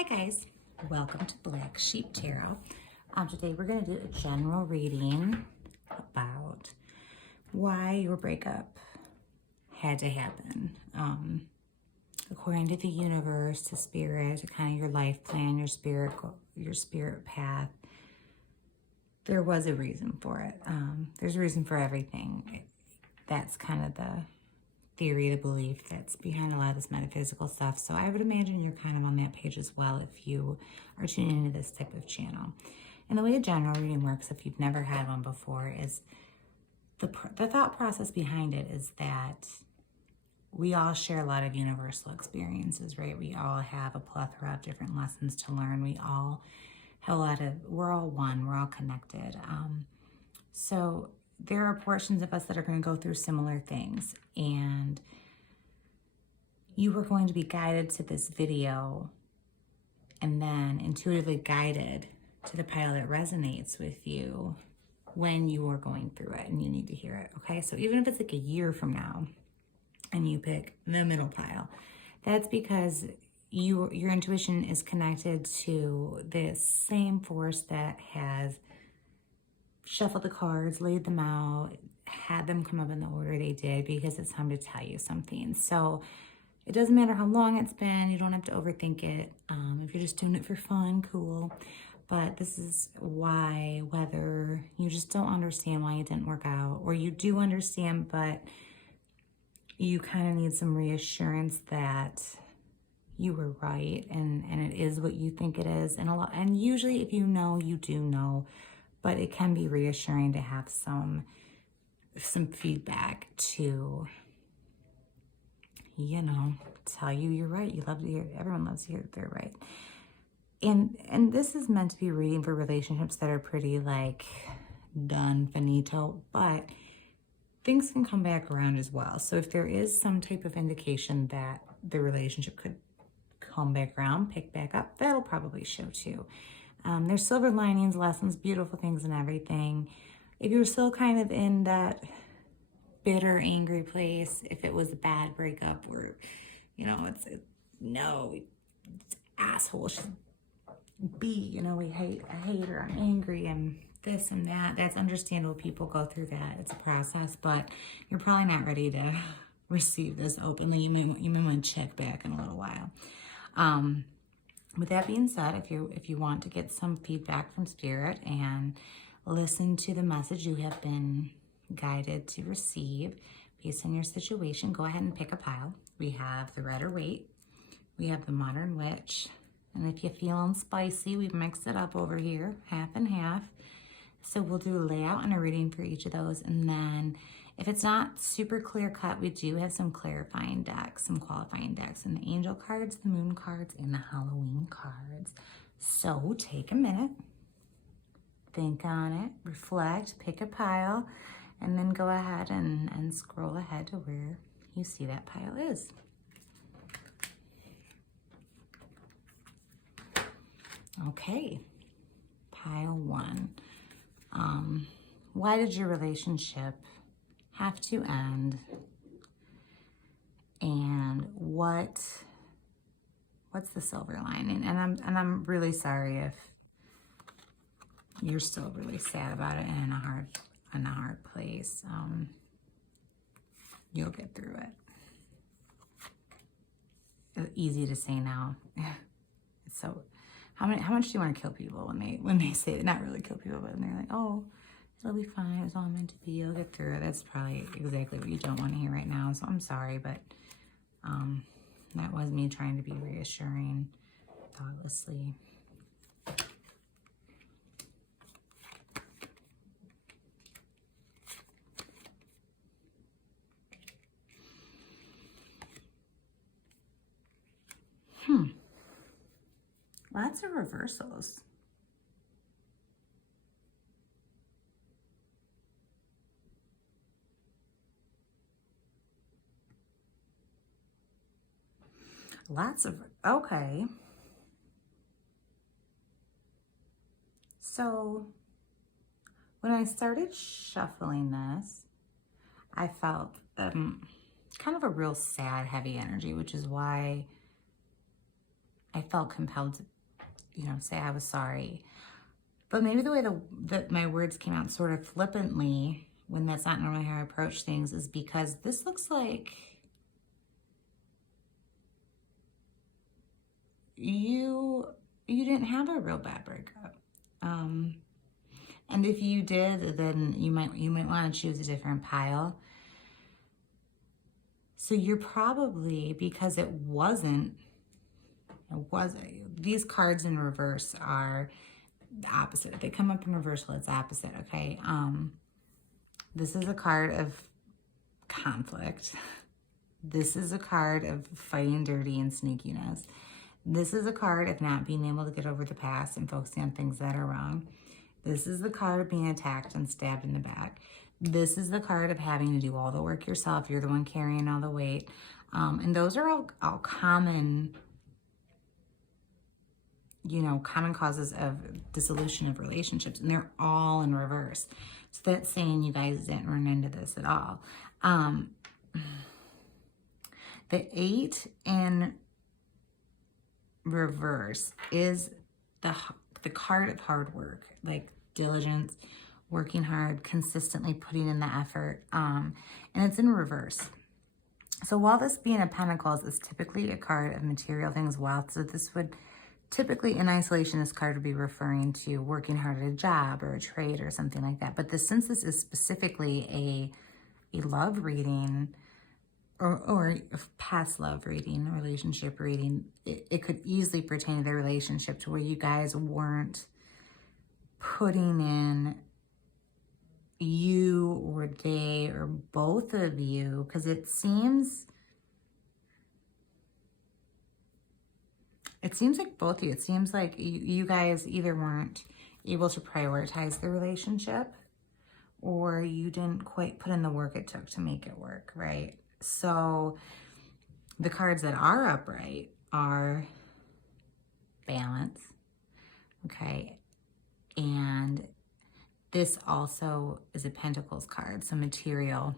Hi guys, welcome to Black Sheep Tarot. Today we're going to do a general reading about why your breakup had to happen. According to the universe, to spirit, kind of your life plan, your spirit path, there was a reason for it. There's a reason for everything. That's kind of the theory, the belief that's behind a lot of this metaphysical stuff. So I would imagine you're kind of on that page as well if you are tuning into this type of channel. And the way a general reading works, if you've never had one before, is the thought process behind it is that we all share a lot of universal experiences, right? We all have a plethora of different lessons to learn. We all have we're all one, we're all connected. So there are portions of us that are going to go through similar things, and you were going to be guided to this video and then intuitively guided to the pile that resonates with you when you are going through it and you need to hear it, okay? So even if it's like a year from now and you pick the middle pile, that's because your intuition is connected to this same force that has shuffled the cards, laid them out, had them come up in the order they did, because it's time to tell you something. So it doesn't matter how long it's been. You don't have to overthink it. If you're just doing it for fun, cool. But this is why, whether you just don't understand why it didn't work out, or you do understand, but you kind of need some reassurance that you were right and it is what you think it is. And usually if you know, you do know. But it can be reassuring to have some feedback to, tell you you're right. Everyone loves to hear that they're right. And this is meant to be reading for relationships that are pretty like done, finito, but things can come back around as well. So if there is some type of indication that the relationship could come back around, pick back up, that'll probably show too. There's silver linings, lessons, beautiful things and everything. If you're still kind of in that bitter, angry place, if it was a bad breakup where, it's asshole, she's B, I hate her, I'm angry, I'm this and that. That's understandable. People go through that. It's a process, but you're probably not ready to receive this openly. You may want to check back in a little while. With that being said, if you want to get some feedback from Spirit and listen to the message you have been guided to receive based on your situation, go ahead and pick a pile. We have the Rider-Waite, we have the Modern Witch, and if you're feeling spicy, we've mixed it up over here, half and half. So we'll do a layout and a reading for each of those, and then if it's not super clear cut, we do have some clarifying decks, some qualifying decks, and the angel cards, the moon cards, and the Halloween cards. So take a minute, think on it, reflect, pick a pile, and then go ahead and scroll ahead to where you see that pile is. Okay, pile one. Why did your relationship have to end, and what's the silver lining? And I'm really sorry if you're still really sad about it and in a hard place. You'll get through it. Easy to say now. So how much do you want to kill people when they say, not really kill people, but when they're like, oh, it'll be fine, it's all meant to be, you'll get through it. That's probably exactly what you don't want to hear right now. So I'm sorry, but that was me trying to be reassuring thoughtlessly. Lots of reversals. Okay. So when I started shuffling this, I felt kind of a real sad, heavy energy, which is why I felt compelled to, you know, say I was sorry. But maybe the way that my words came out sort of flippantly, when that's not normally how I approach things, is because this looks like you didn't have a real bad breakup. And if you did, then you might want to choose a different pile. So you're probably, because these cards in reverse are the opposite. If they come up in reversal, it's opposite, okay? This is a card of conflict. This is a card of fighting dirty and sneakiness. This is a card of not being able to get over the past and focusing on things that are wrong. This is the card of being attacked and stabbed in the back. This is the card of having to do all the work yourself. You're the one carrying all the weight. And those are all common, you know, common causes of dissolution of relationships. And they're all in reverse. So that's saying you guys didn't run into this at all. The 8 in reverse is the card of hard work, like diligence, working hard, consistently putting in the effort, and it's in reverse. So while this being a Pentacles is typically a card of material things, wealth, so this would typically in isolation, this card would be referring to working hard at a job or a trade or something like that. But since this is specifically a love reading, or past love reading, relationship reading, it could easily pertain to the relationship, to where you guys weren't putting in, you or they or both of you, because it seems like both of you. It seems like you guys either weren't able to prioritize the relationship, or you didn't quite put in the work it took to make it work, right? So the cards that are upright are balance, okay? And this also is a Pentacles card, so material.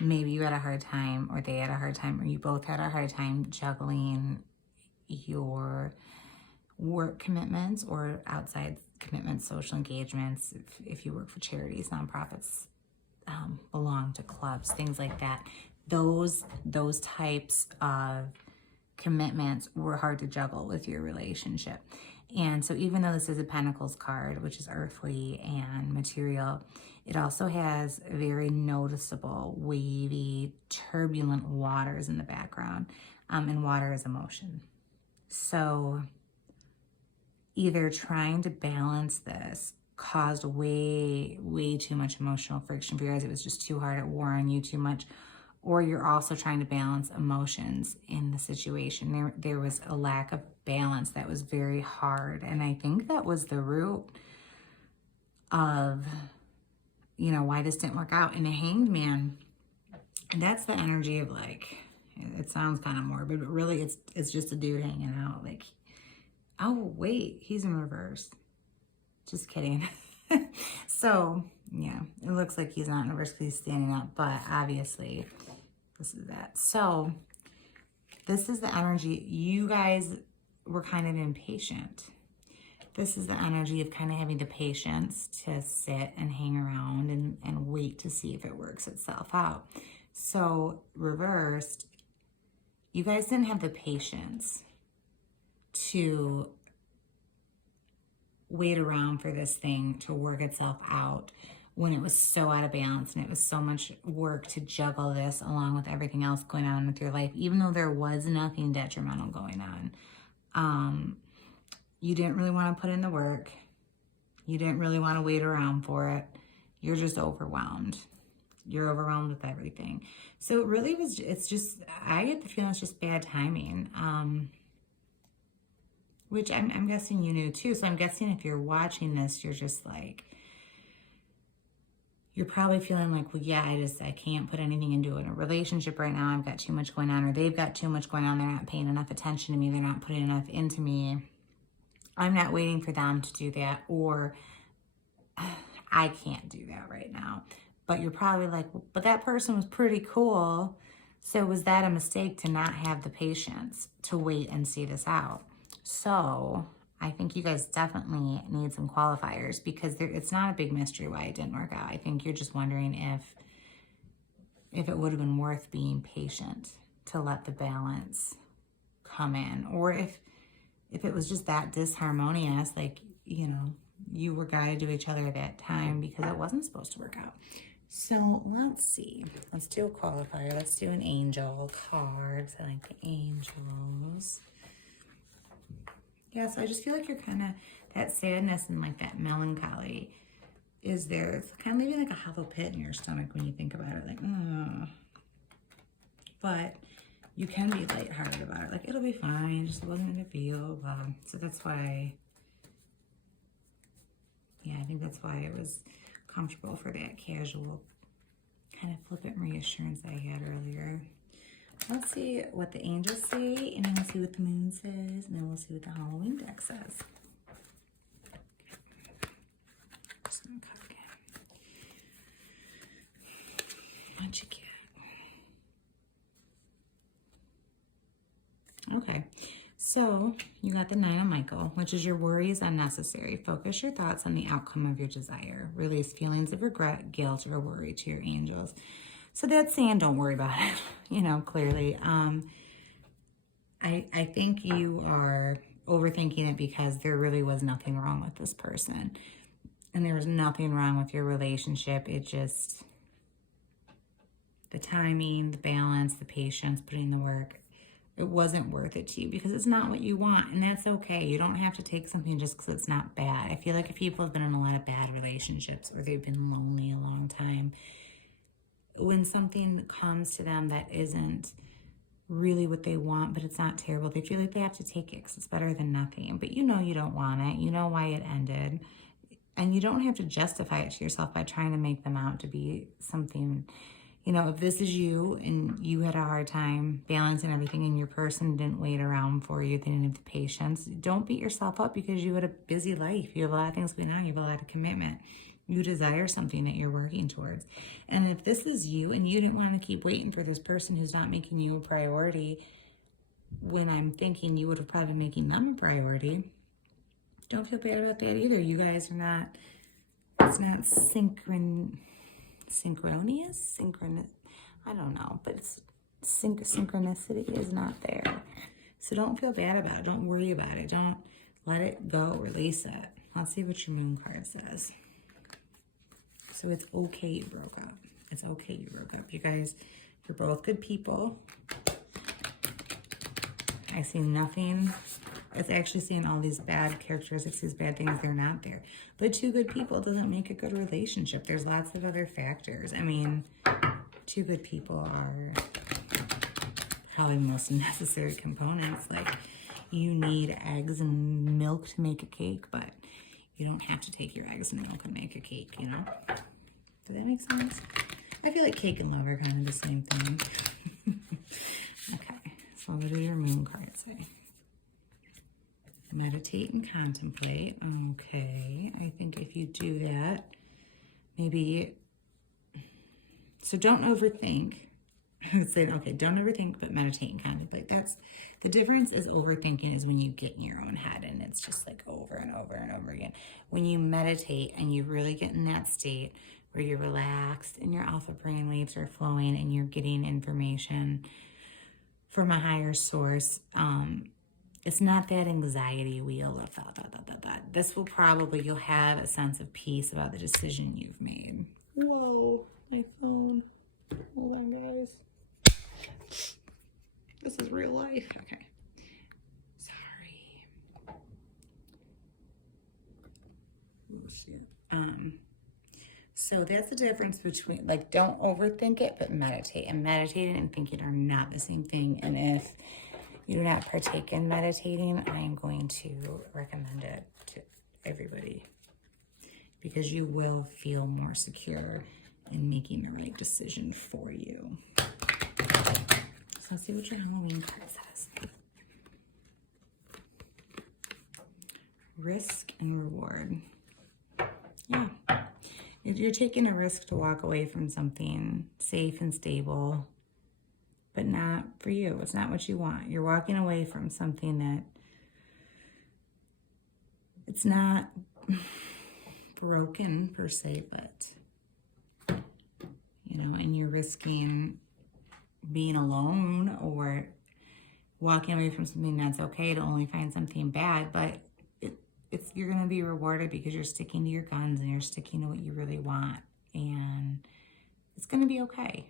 Maybe you had a hard time, or they had a hard time, or you both had a hard time juggling your work commitments or outside commitments, social engagements. If you work for charities, nonprofits, belong to clubs, things like that. Those types of commitments were hard to juggle with your relationship. And so even though this is a Pentacles card, which is earthly and material, it also has very noticeable, wavy, turbulent waters in the background. And water is emotion. So either trying to balance this caused way too much emotional friction for you guys. It was just too hard, it wore on you too much. Or you're also trying to balance emotions in the situation. There was a lack of balance that was very hard. And I think that was the root of, you know, why this didn't work out. And a Hanged Man, and that's the energy of, like, it sounds kind of morbid, but really it's just a dude hanging out. Like, oh wait, he's in reverse. Just kidding. So yeah, it looks like he's not in reverse because he's standing up, but obviously this is that. So this is the energy. You guys were kind of impatient. This is the energy of kind of having the patience to sit and hang around and wait to see if it works itself out. So reversed, you guys didn't have the patience to wait around for this thing to work itself out when it was so out of balance and it was so much work to juggle this along with everything else going on with your life, even though there was nothing detrimental going on. You didn't really want to put in the work. You didn't really want to wait around for it. You're just overwhelmed. You're overwhelmed with everything. So it really was, it's just, I get the feeling it's just bad timing. Which I'm guessing you knew too. So I'm guessing if you're watching this, you're just like, you're probably feeling like, well, yeah, I can't put anything into a relationship right now. I've got too much going on, or they've got too much going on. They're not paying enough attention to me. They're not putting enough into me. I'm not waiting for them to do that, or I can't do that right now. But you're probably like, well, but that person was pretty cool. So was that a mistake to not have the patience to wait and see this out? So I think you guys definitely need some qualifiers, because it's not a big mystery why it didn't work out. I think you're just wondering if it would have been worth being patient to let the balance come in, or if it was just that disharmonious, like, you know, you were guided to each other at that time because it wasn't supposed to work out. So let's see. Let's do a qualifier. Let's do an angel card. I like the angels. Yeah, so I just feel like you're kind of, that sadness and like that melancholy is there. It's kind of leaving like a hollow pit in your stomach when you think about it. Like, but you can be lighthearted about it. Like, it'll be fine. Just wasn't going to feel. So that's why, yeah, I think that's why it was comfortable for that casual kind of flippant reassurance I had earlier. Let's see what the angels say, and then we'll see what the moon says, and then we'll see what the Halloween deck says. Just gonna cut again. What'd you get? Okay, so you got the Nine of Michael, which is your worry is unnecessary. Focus your thoughts on the outcome of your desire. Release feelings of regret, guilt, or worry to your angels. So that's saying don't worry about it, you know, clearly. I think you are overthinking it because there really was nothing wrong with this person. And there was nothing wrong with your relationship. It just, the timing, the balance, the patience, putting in the work, it wasn't worth it to you because it's not what you want. And that's okay. You don't have to take something just because it's not bad. I feel like if people have been in a lot of bad relationships or they've been lonely a long time, when something comes to them that isn't really what they want, but it's not terrible, they feel like they have to take it because it's better than nothing. But you know you don't want it. You know why it ended. And you don't have to justify it to yourself by trying to make them out to be something. You know, if this is you and you had a hard time balancing everything and your person didn't wait around for you, they didn't have the patience, don't beat yourself up because you had a busy life. You have a lot of things going on. You have a lot of commitment. You desire something that you're working towards. And if this is you and you didn't want to keep waiting for this person who's not making you a priority, when I'm thinking you would have probably been making them a priority, don't feel bad about that either. You guys are not, it's not synchronous, I don't know, but it's synchronicity is not there. So don't feel bad about it. Don't worry about it. Don't let it go. Release it. Let's see what your moon card says. So it's okay you broke up. It's okay you broke up. You guys, you're both good people. I see nothing. It's actually seeing all these bad characteristics, these bad things, they're not there. But two good people doesn't make a good relationship. There's lots of other factors. I mean, two good people are probably the most necessary components. Like, you need eggs and milk to make a cake, but you don't have to take your eggs and milk and make a cake, you know? Does that make sense? I feel like cake and love are kind of the same thing. Okay, so what does your moon card say? Meditate and contemplate. Okay, I think if you do that, maybe, so don't overthink. Saying, okay, don't overthink, but meditate and contemplate. That's the difference. Is overthinking is when you get in your own head and it's just like over and over and over again. When you meditate and you really get in that state where you're relaxed and your alpha brain waves are flowing and you're getting information from a higher source, it's not that anxiety wheel of that. This will probably, you'll have a sense of peace about the decision you've made. Whoa, my phone. Hold on, guys. This is real life. Okay. Sorry. So that's the difference between, like, don't overthink it, but meditate. And meditating and thinking are not the same thing. And if you do not partake in meditating, I am going to recommend it to everybody because you will feel more secure in making the right decision for you. So let's see what your Halloween card says. Risk and reward. Yeah. You're taking a risk to walk away from something safe and stable but not for you. It's not what you want. You're walking away from something that it's not broken per se, but, you know, and you're risking being alone or walking away from something that's okay to only find something bad, but you're going to be rewarded because you're sticking to your guns and you're sticking to what you really want, and it's going to be okay.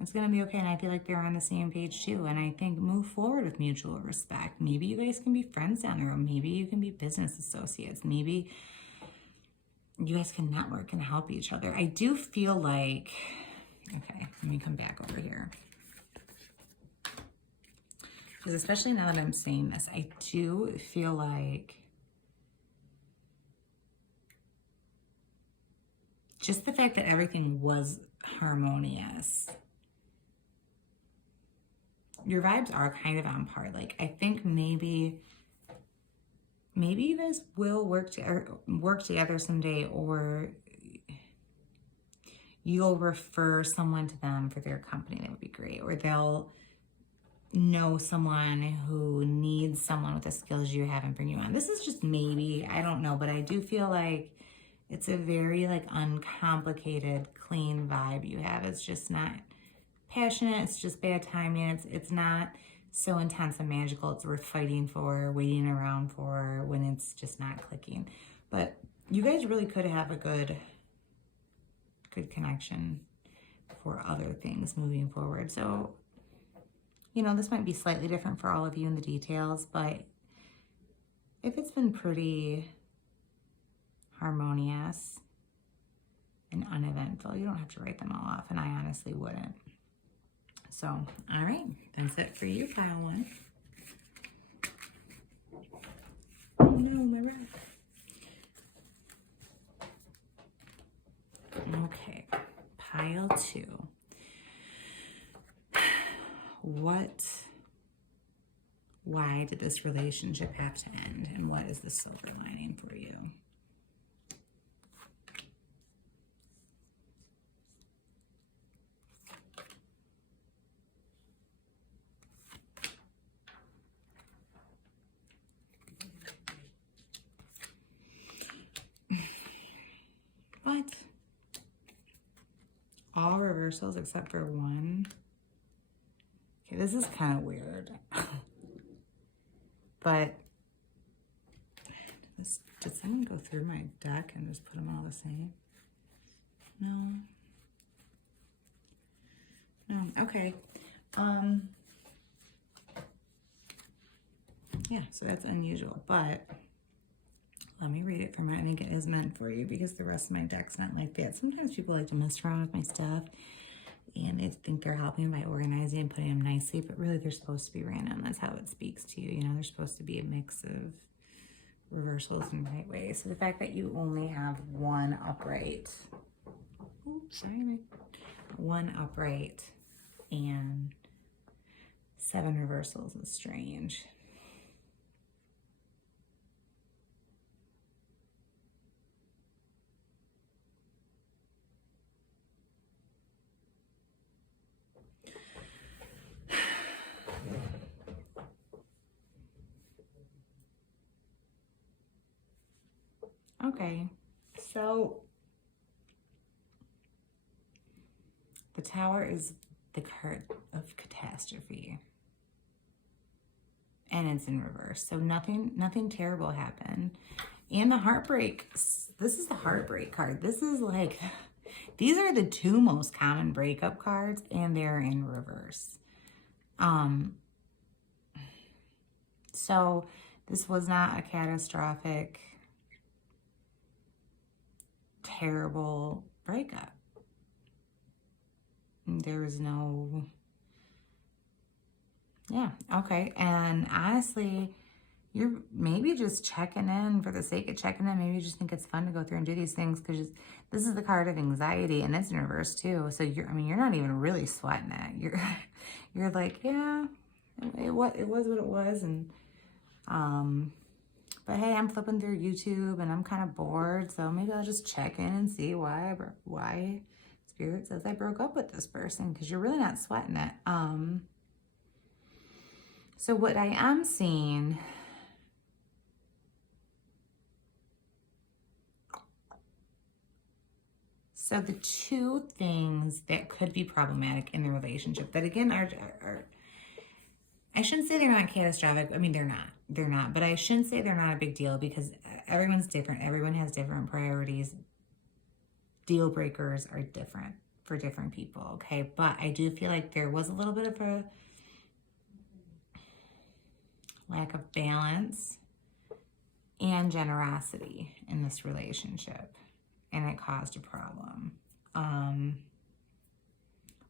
It's going to be okay, and I feel like they're on the same page too, and I think move forward with mutual respect. Maybe you guys can be friends down the road. Maybe you can be business associates. Maybe you guys can network and help each other. I do feel like, okay, let me come back over here. Because especially now that I'm saying this, I do feel like just the fact that everything was harmonious, your vibes are kind of on par. Like, I think maybe you guys will work together someday, or you'll refer someone to them for their company. That would be great. Or they'll know someone who needs someone with the skills you have and bring you on. This is just maybe, I don't know, but I do feel like it's a very like uncomplicated, clean vibe you have. It's just not passionate. It's just bad timing. It's not so intense and magical. It's worth fighting for, waiting around for when it's just not clicking. But you guys really could have a good connection for other things moving forward. So, you know, this might be slightly different for all of you in the details, but if it's been pretty harmonious and uneventful, you don't have to write them all off, and I honestly wouldn't. So, all right, that's it for you, pile one. Oh no, my rack. Okay, pile two. Why did this relationship have to end? And what is the silver lining for you? What? All reversals except for one. Okay, this is kind of weird. But did someone go through my deck and just put them all the same? No. Okay. Yeah, so that's unusual, but let me read it for a minute. I think it is meant for you because the rest of my deck's not like that. Sometimes people like to mess around with my stuff and they think they're helping by organizing and putting them nicely, but really they're supposed to be random. That's how it speaks to you. You know, they're supposed to be a mix of reversals and right ways. So the fact that you only have one upright, one upright and 7 reversals is strange. Okay, so the Tower is the card of catastrophe, and it's in reverse. So nothing terrible happened. And the heartbreak, this is the heartbreak card. This is like, these are the 2 most common breakup cards, and they're in reverse. So this was not a catastrophic, terrible breakup. There was no, yeah, okay. And honestly, you're maybe just checking in for the sake of checking in. Maybe you just think it's fun to go through and do these things because this is the card of anxiety, and it's in reverse too. So you're not even really sweating it. You're like, yeah, it was what it was, and but hey, I'm flipping through YouTube and I'm kind of bored, so maybe I'll just check in and see why Spirit says I broke up with this person, because you're really not sweating it. So what I am seeing, so the two things that could be problematic in the relationship that again are I shouldn't say they're not catastrophic. I mean, they're not, but I shouldn't say they're not a big deal because everyone's different. Everyone has different priorities. Deal breakers are different for different people, okay? But I do feel like there was a little bit of a lack of balance and generosity in this relationship, and it caused a problem.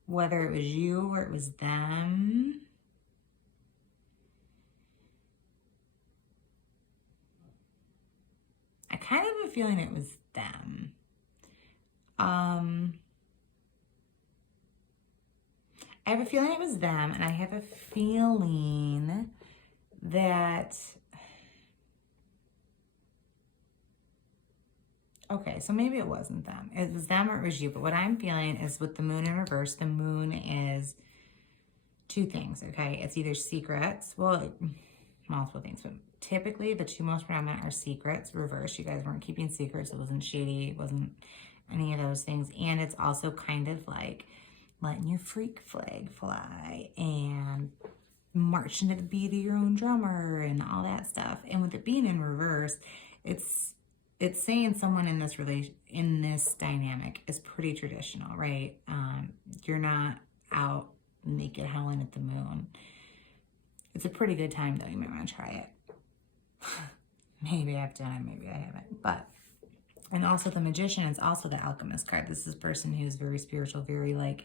Whether it was you or it was them, I kind of have a feeling it was them. I have a feeling it was them, and I have a feeling that, okay, so maybe it wasn't them. It was them or it was you, but what I'm feeling is with the moon in reverse, the moon is two things, okay? It's either secrets, well, multiple things, but typically the two most predominant are secrets, reverse. You guys weren't keeping secrets. It wasn't shady. It wasn't any of those things. And it's also kind of like letting your freak flag fly and marching to the beat of your own drummer and all that stuff. And with it being in reverse, it's saying someone in this dynamic is pretty traditional, right? You're not out naked howling at the moon. It's a pretty good time though. You might want to try it. Maybe I've done it, maybe I haven't. But, and also the Magician is also the Alchemist card. This is a person who's very spiritual, very like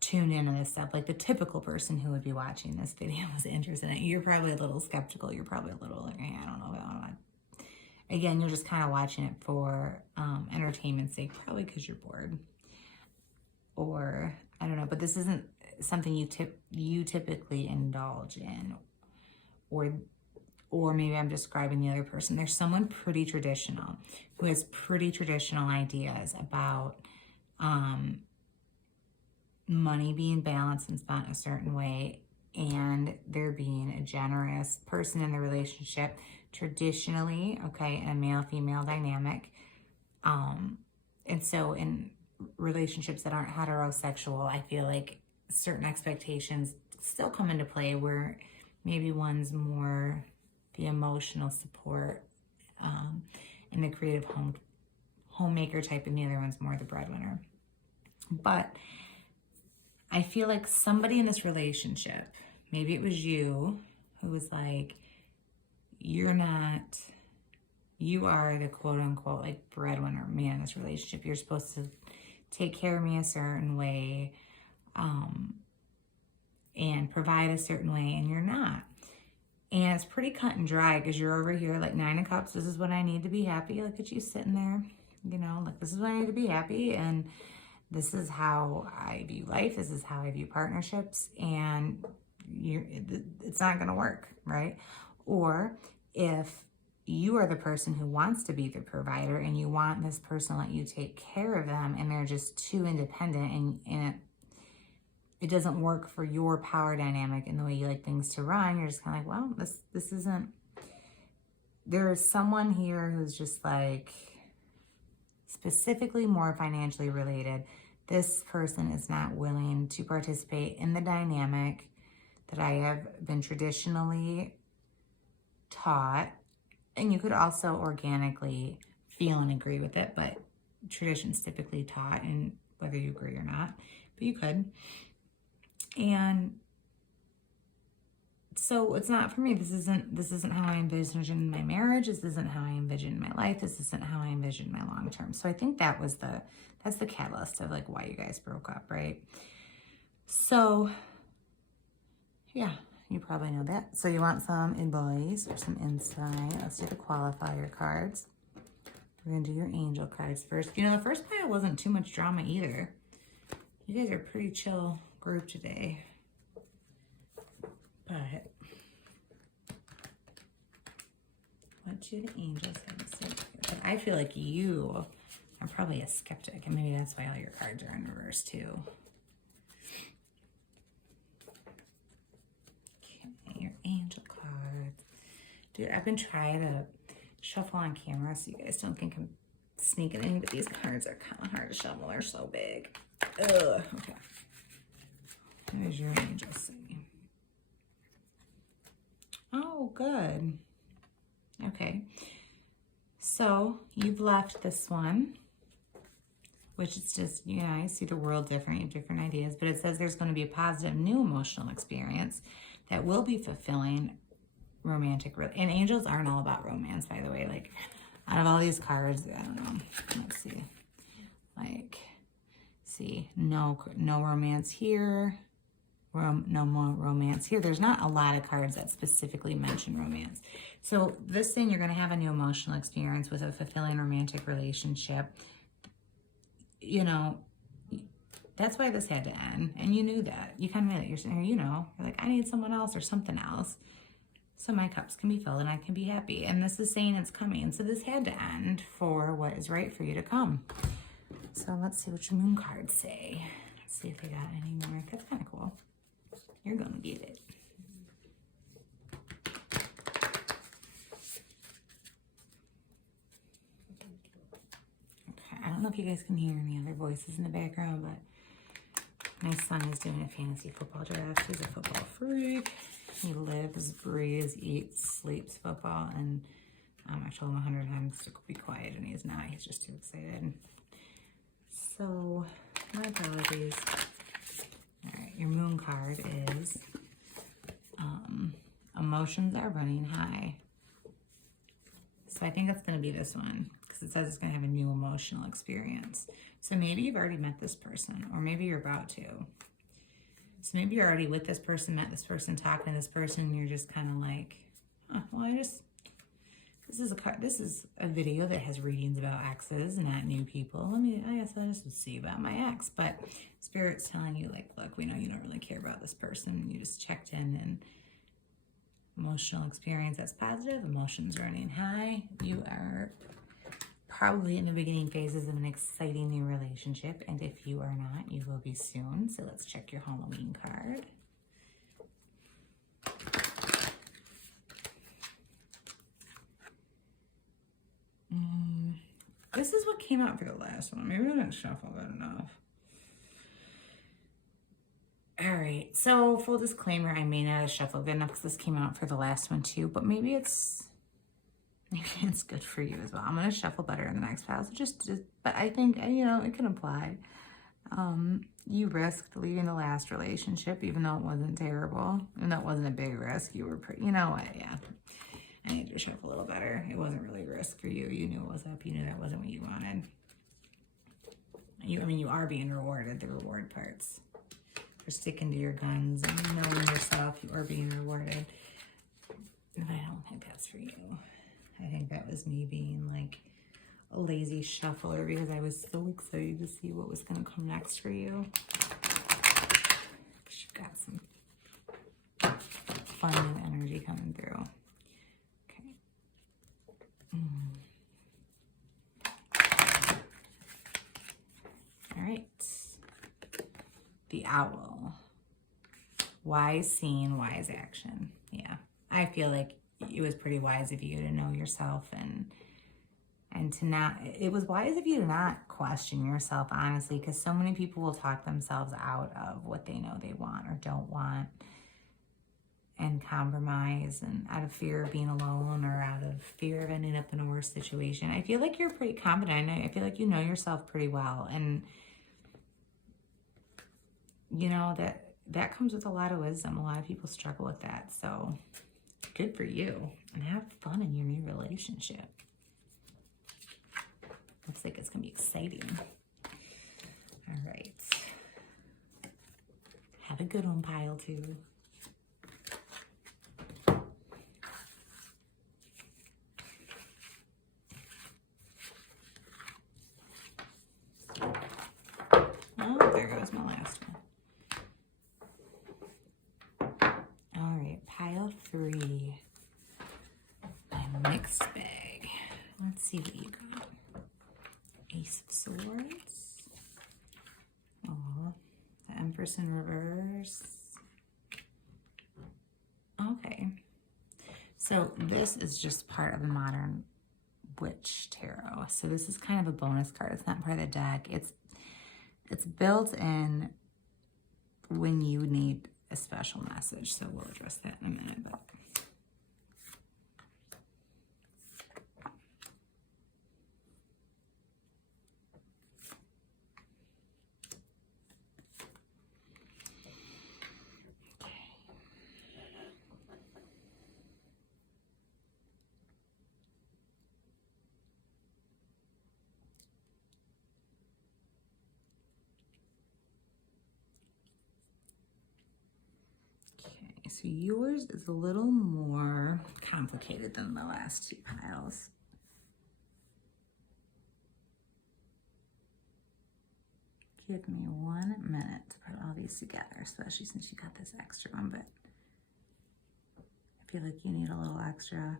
tuned into this stuff. Like the typical person who would be watching this video was interested in it. You're probably a little skeptical. You're probably a little like, I don't know. Again, you're just kind of watching it for entertainment's sake, probably because you're bored. Or, I don't know, but this isn't something you typically indulge in. Or maybe I'm describing the other person. There's someone pretty traditional who has pretty traditional ideas about money being balanced and spent a certain way, and there being a generous person in the relationship traditionally, okay, in a male-female dynamic. And so in relationships that aren't heterosexual, I feel like certain expectations still come into play where maybe one's more the emotional support and the creative homemaker type, and the other one's more the breadwinner. But I feel like somebody in this relationship, maybe it was you, who was like, you are the quote unquote like breadwinner man in this relationship. You're supposed to take care of me a certain way and provide a certain way, and you're not. And it's pretty cut and dry because you're over here like 9 of Cups. This is what I need to be happy. Look at you sitting there, you know, like this is what I need to be happy. And this is how I view life. This is how I view partnerships. And it's not going to work, right? Or if you are the person who wants to be the provider and you want this person to let you take care of them and they're just too independent and it doesn't work for your power dynamic and the way you like things to run, you're just kind of like, well, this isn't, there's someone here who's just like specifically more financially related. This person is not willing to participate in the dynamic that I have been traditionally taught. And you could also organically feel and agree with it, but tradition's typically taught, and whether you agree or not, but you could. And so it's not for me. This isn't how I envision my marriage. This isn't how I envision my life. This isn't how I envision my long term. So I think that's the catalyst of like why you guys broke up, right? So yeah, you probably know that. So you want some advice or some insight. Let's do the qualifier cards. We're gonna do your angel cards first. You know, the first pile wasn't too much drama either. You guys are a pretty chill group today. But what do the angels have to say? But I feel like you are probably a skeptic, and maybe that's why all your cards are in reverse too. Dude, I've been trying to shuffle on camera so you guys don't think I'm sneaking in, but these cards are kind of hard to shuffle. They're so big. Ugh, okay. There's your angel say. Oh, good. Okay. So you've left this one, which is just, you know, I see the world different, you have different ideas, but it says there's going to be a positive new emotional experience that will be fulfilling romantic. And angels aren't all about romance, by the way. Like, out of all these cards, I don't know. Let's see. Like, see, no romance here. No more romance here. There's not a lot of cards that specifically mention romance. So this thing, you're going to have a new emotional experience with a fulfilling romantic relationship. You know, that's why this had to end. And you knew that. You kind of knew that. You're sitting here, you know, you're like, I need someone else or something else, so my cups can be filled and I can be happy. And this is saying it's coming. So this had to end for what is right for you to come. So let's see what your moon cards say. Let's see if they got any more. That's kind of cool. You're going to get it. Okay, I don't know if you guys can hear any other voices in the background, but my son is doing a fantasy football draft. He's a football freak. He lives, breathes, eats, sleeps football, and I told him 100 times to be quiet, and he's not. He's just too excited. So, my apologies. All right, your moon card is emotions are running high. So I think that's going to be this one, because it says it's going to have a new emotional experience. So maybe you've already met this person, or maybe you're about to. So maybe you're already with this person, met this person, talking to this person, and you're just kind of like, oh, well, this is a video that has readings about exes, not new people. I guess I just would see about my ex. But Spirit's telling you, like, look, we know you don't really care about this person. You just checked in, and emotional experience that's positive, emotions running high. You are probably in the beginning phases of an exciting new relationship, and if you are not, you will be soon. So let's check your Halloween card. This is what came out for the last one. Maybe I didn't shuffle that enough. All right, so full disclaimer, I may not have shuffled good enough because this came out for the last one too, but maybe it's good for you as well. I'm going to shuffle better in the next pile. So but I think, you know, it can apply. You risked leaving the last relationship, even though it wasn't terrible. And that wasn't a big risk. You were pretty, you know what, yeah. I need to shuffle a little better. It wasn't really a risk for you. You knew it was up. You knew that wasn't what you wanted. You are being rewarded, the reward parts. For sticking to your guns and knowing yourself, you are being rewarded. But I don't think that's for you. I think that was me being like a lazy shuffler because I was so excited to see what was going to come next for you. You've got some fun and energy coming through. Okay. All right. The owl. Wise scene, wise action. Yeah. I feel like it was pretty wise of you to know yourself and to not, it was wise of you to not question yourself, honestly, because so many people will talk themselves out of what they know they want or don't want and compromise, and out of fear of being alone or out of fear of ending up in a worse situation. I feel like you're pretty confident. I feel like you know yourself pretty well, and you know that comes with a lot of wisdom. A lot of people struggle with that, so good for you, and have fun in your new relationship. Looks like it's gonna be exciting. All right, have a good one, pile 2. Oh, there goes my last one. All right, pile 3. My mixed bag. Let's see what you got. Ace of Swords. Oh, the Empress in reverse. Okay. So this is just part of the Modern Witch Tarot. So this is kind of a bonus card. It's not part of the deck. It's built in when you need a special message. So we'll address that in a minute. But so yours is a little more complicated than the last two piles. Give me 1 minute to put all these together, especially since you got this extra one, but I feel like you need a little extra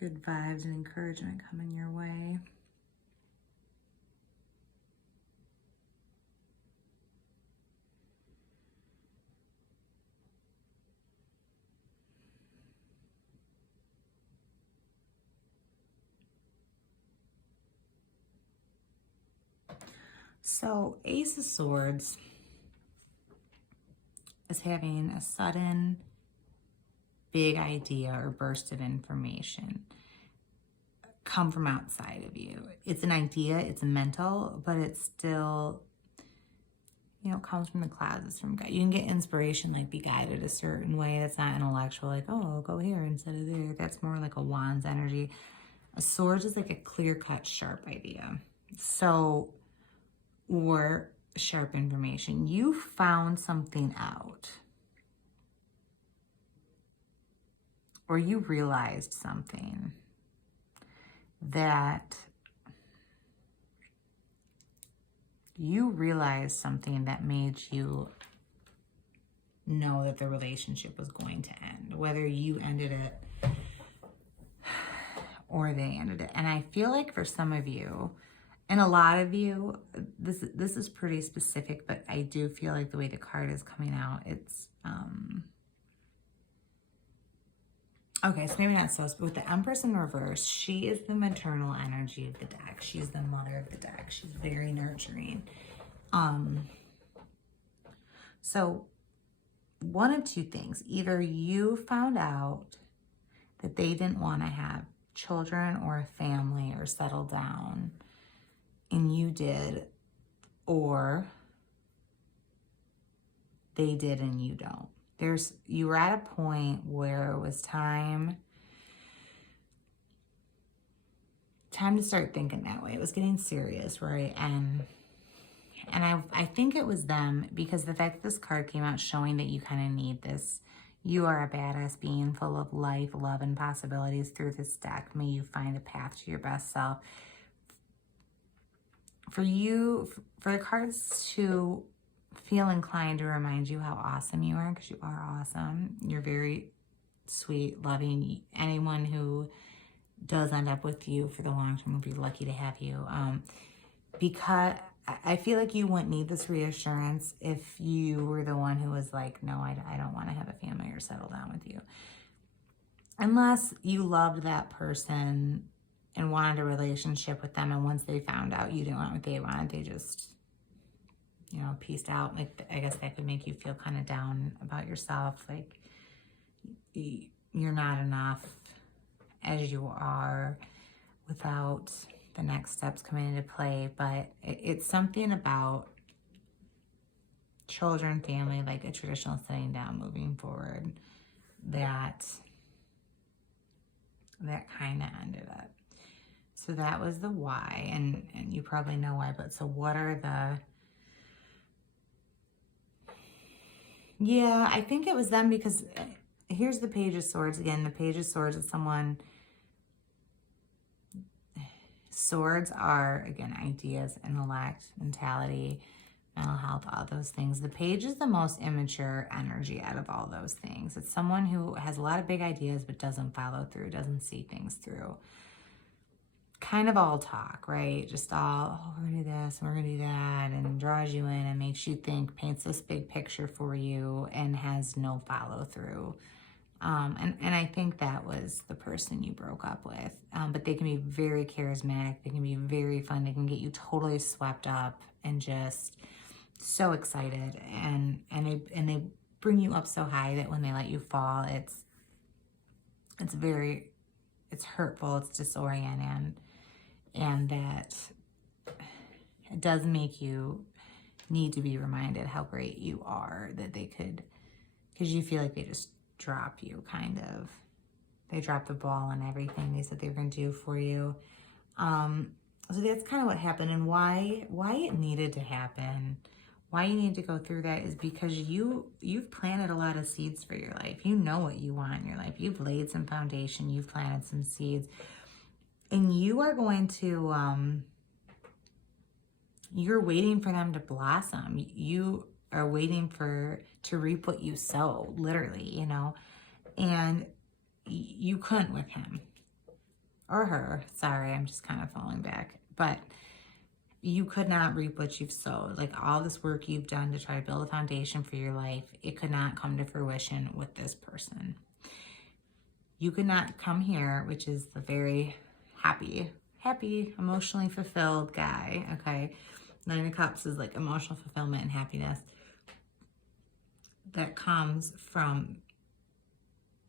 good vibes and encouragement coming your way. So Ace of Swords is having a sudden big idea or burst of information come from outside of you. It's an idea, it's mental, but it's still, you know, it comes from the clouds, it's from God. You can get inspiration, like be guided a certain way. That's not intellectual, like, oh, go here instead of there. That's more like a wand's energy. A sword is like a clear-cut, sharp idea. So, or sharp information. You found something out. Or you realized something that made you know that the relationship was going to end, whether you ended it or they ended it. And I feel like for some of you, and a lot of you, this is pretty specific, but I do feel like the way the card is coming out, it's, okay, so maybe not so, but with the Empress in reverse, she is the maternal energy of the deck. She's the mother of the deck. She's very nurturing. So one of two things. Either you found out that they didn't want to have children or a family or settle down, and you did, or they did and you don't. You were at a point where it was time to start thinking that way. It was getting serious, right? And I think it was them, because the fact that this card came out showing that you kind of need this. You are a badass being full of life, love, and possibilities through this deck. May you find a path to your best self. For the cards to feel inclined to remind you how awesome you are, because you are awesome. You're very sweet, loving. Anyone who does end up with you for the long term will be lucky to have you. Because I feel like you wouldn't need this reassurance if you were the one who was like, no, I don't want to have a family or settle down with you. Unless you loved that person and wanted a relationship with them, and once they found out you didn't want what they wanted, they just, you know, peaced out. Like, I guess that could make you feel kind of down about yourself. Like, you're not enough as you are without the next steps coming into play. But it's something about children, family, like a traditional sitting down, moving forward, that kind of ended up. So that was the why, and you probably know why, but so what are the... Yeah, I think it was them, because here's the Page of Swords again. The Page of Swords is someone... Swords are, again, ideas, intellect, mentality, mental health, all those things. The Page is the most immature energy out of all those things. It's someone who has a lot of big ideas but doesn't follow through, doesn't see things through. Kind of all talk, right? Just all, oh, we're going to do this, and we're going to do that, and draws you in and makes you think, paints this big picture for you, and has no follow through. And I think that was the person you broke up with. But they can be very charismatic. They can be very fun. They can get you totally swept up and just so excited. And they bring you up so high that when they let you fall, it's hurtful, it's disorienting, and that it does make you need to be reminded how great you are, that they could, because you feel like they just drop you, kind of. They dropped the ball on everything they said they were going to do for you. So that's kind of what happened, and why it needed to happen. Why you need to go through that is because you've planted a lot of seeds for your life. You know what you want in your life. You've laid some foundation. You've planted some seeds. And you are going to, you're waiting for them to blossom. You are waiting to reap what you sow, literally, you know. And you couldn't with him. Or her. Sorry, I'm just kind of falling back. But you could not reap what you've sowed. Like all this work you've done to try to build a foundation for your life, it could not come to fruition with this person. You could not come here, which is the very happy, emotionally fulfilled guy, okay? 9 of Cups is like emotional fulfillment and happiness that comes from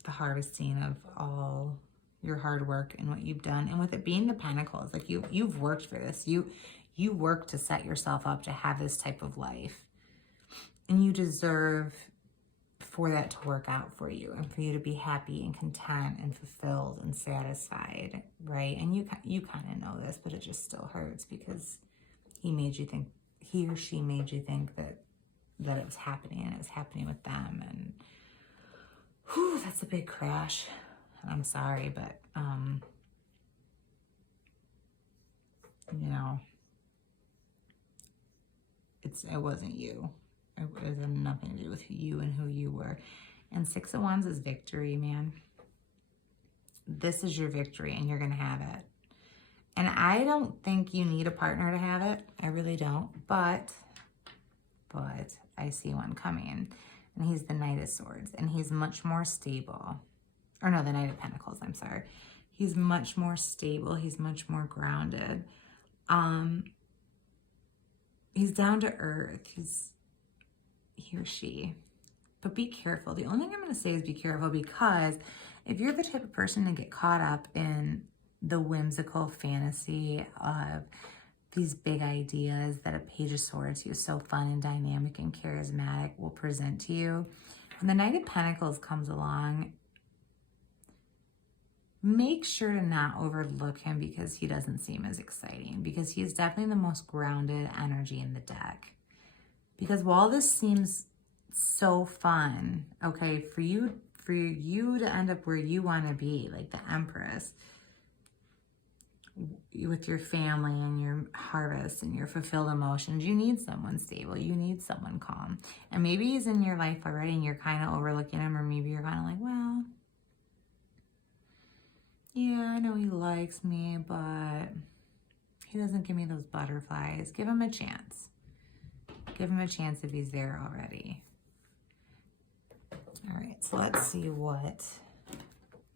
the harvesting of all your hard work and what you've done. And with it being the Pentacles, like you've worked for this. You work to set yourself up to have this type of life. And you deserve for that to work out for you and for you to be happy and content and fulfilled and satisfied, right? And you kind of know this, but it just still hurts because he or she made you think that it was happening, and it was happening with them. And whew, that's a big crash. I'm sorry, but you know, it wasn't you. It had nothing to do with you and who you were. And 6 of Wands is victory, man. This is your victory, and you're going to have it. And I don't think you need a partner to have it. I really don't. But I see one coming. And he's the Knight of Swords. And he's much more stable. Or no, the Knight of Pentacles, I'm sorry. He's much more stable. He's much more grounded. He's down to earth. He or she. But be careful. The only thing I'm going to say is be careful, because if you're the type of person to get caught up in the whimsical fantasy of these big ideas that a Page of Swords, who's so fun and dynamic and charismatic, will present to you, when the Knight of Pentacles comes along, make sure to not overlook him because he doesn't seem as exciting, because he is definitely the most grounded energy in the deck. Because while this seems so fun, okay, for you to end up where you want to be, like the Empress, with your family and your harvest and your fulfilled emotions, you need someone stable. You need someone calm. And maybe he's in your life already and you're kind of overlooking him, or maybe you're kind of like, well, yeah, I know he likes me, but he doesn't give me those butterflies. Give him a chance. Give him a chance if he's there already. All right, so let's see what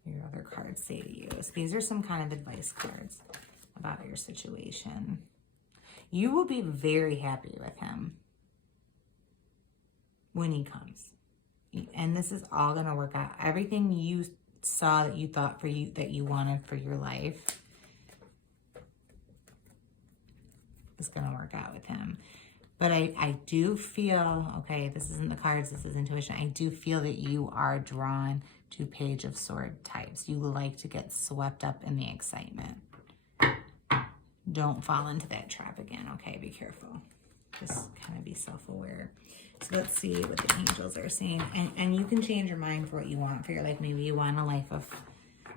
your other cards say to you. So these are some kind of advice cards about your situation. You will be very happy with him when he comes. And this is all going to work out. Everything you saw that you thought for you, that you wanted for your life, is going to work out with him. But I do feel, okay, this isn't the cards, this is intuition. I do feel that you are drawn to Page of Sword types. You like to get swept up in the excitement. Don't fall into that trap again, okay? Be careful. Just kind of be self-aware. So let's see what the angels are saying. And you can change your mind for what you want for your life. Maybe you want a life of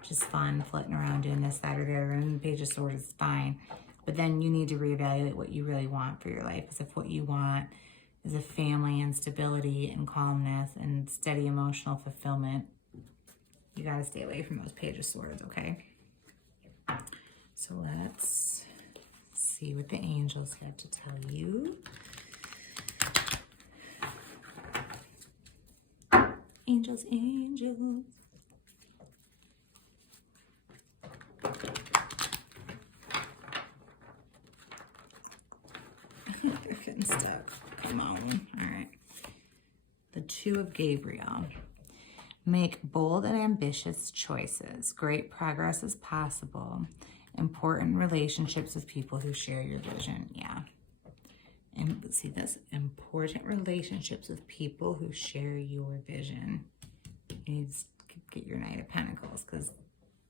just fun, flitting around, doing this, that, or the other, and Page of Swords is fine. But then you need to reevaluate what you really want for your life. Because if what you want is a family and stability and calmness and steady emotional fulfillment, you got to stay away from those Page of Swords, okay? So let's see what the angels have to tell you. Angels, angels. Two of Gabriel. Make bold and ambitious choices. Great progress is possible. Important relationships with people who share your vision. Yeah. And see this? Important relationships with people who share your vision. You need to get your Knight of Pentacles because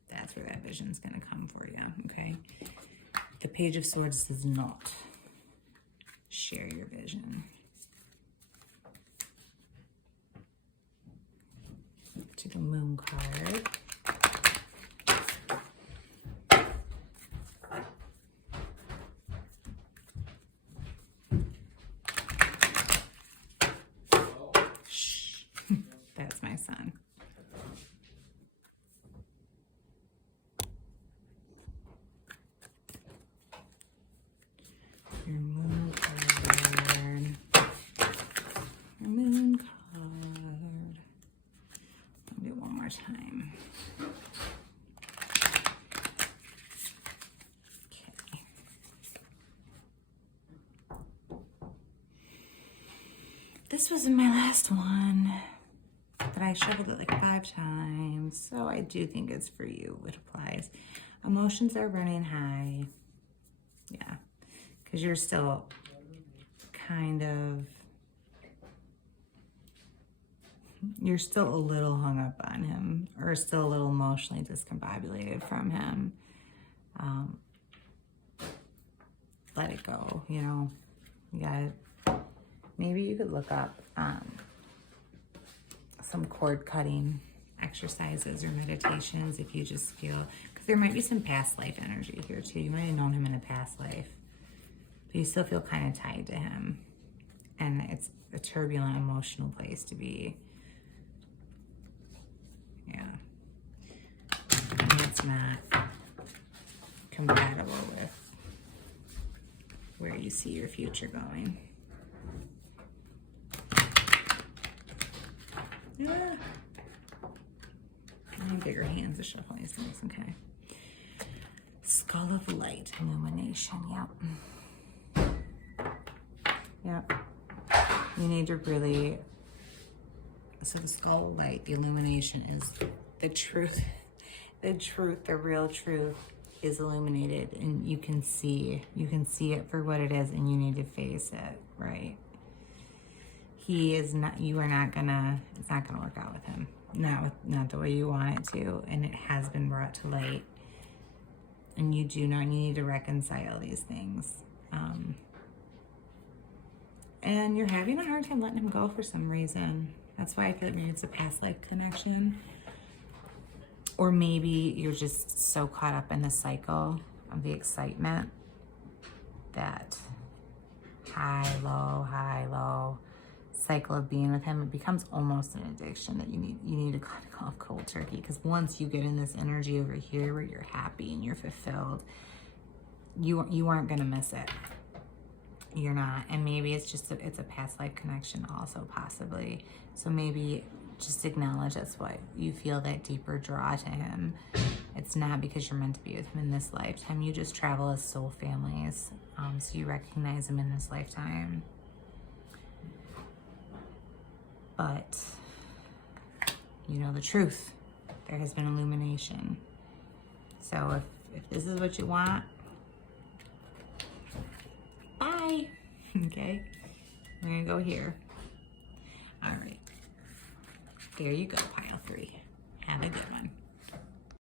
that's where that vision is going to come for you. Okay. The Page of Swords does not share your vision. To the Moon card. Shh. That's my son. Your Moon card. Your Moon card. Time. Okay. This was my last one, but I shuffled it like 5 times, so I do think it's for you. It applies. Emotions are running high. Yeah, because you're still kind of, you're still a little hung up on him, or still a little emotionally discombobulated from him. Let it go, you know. You gotta, maybe you could look up some cord cutting exercises or meditations if you just feel, because there might be some past life energy here too. You might have known him in a past life, but you still feel kind of tied to him. And it's a turbulent, emotional place to be. Yeah. And it's not compatible with where you see your future going. Yeah. I need bigger hands to shuffle these things, okay. Skull of Light, illumination, yep. Yep. You need to really, so the Skull of Light, the illumination is the truth. The truth, the real truth is illuminated, and you can see it for what it is, and you need to face it, right? He is not, you are not gonna, it's not gonna work out with him. Not the way you want it to, and it has been brought to light. And you do not need to reconcile these things. And you're having a hard time letting him go for some reason. That's why I feel like maybe it's a past life connection. Or maybe you're just so caught up in the cycle of the excitement that high, low cycle of being with him, it becomes almost an addiction that you need to kind of call off cold turkey. Because once you get in this energy over here where you're happy and you're fulfilled, you aren't gonna miss it. You're not. And maybe it's just it's a past life connection also, possibly. So maybe just acknowledge that's what you feel, that deeper draw to him. It's not because you're meant to be with him in this lifetime. You just travel as soul families. So you recognize him in this lifetime. But you know the truth. There has been illumination. So if this is what you want, bye. Okay, we're gonna go here. All right, there you go, pile 3. Have a good one.